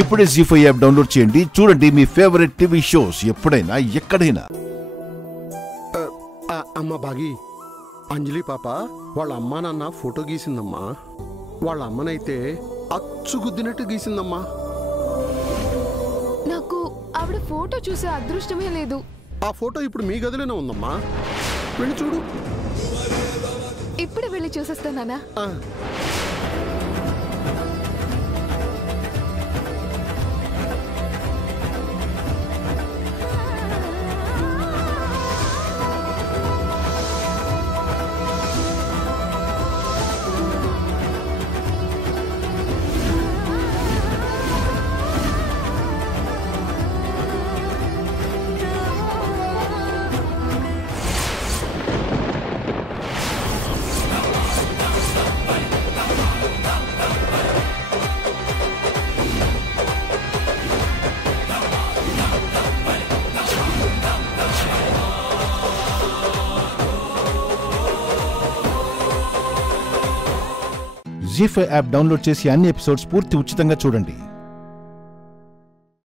ఇప్పుడే జీ5 app download చేయండి. చూడండి మీ ఫేవరెట్ టీవీ షోస్ ఎప్పుడైనా ఎక్కడైనా. అమ్మ బాగి, అంజలి పాప వాళ్ళ అమ్మా నాన్న ఫోటో గీసిందమ్మా. వాళ్ళ అమ్మనైతే అచ్చుగుద్దినట్టు గీసిందమ్మా. నాకు ఆవిడ ఫోటో చూసే అదృష్టమే లేదు. ఆ ఫోటో ఇప్పుడు మీ గదిలోనే ఉందమ్మా, వెళ్ళి చూడు. ఇప్పుడే వెళ్ళి చూసేస్తానా? జీ5 యాప్ డౌన్లోడ్ చేసి అన్ని ఎపిసోడ్స్ పూర్తి ఉచితంగా చూడండి.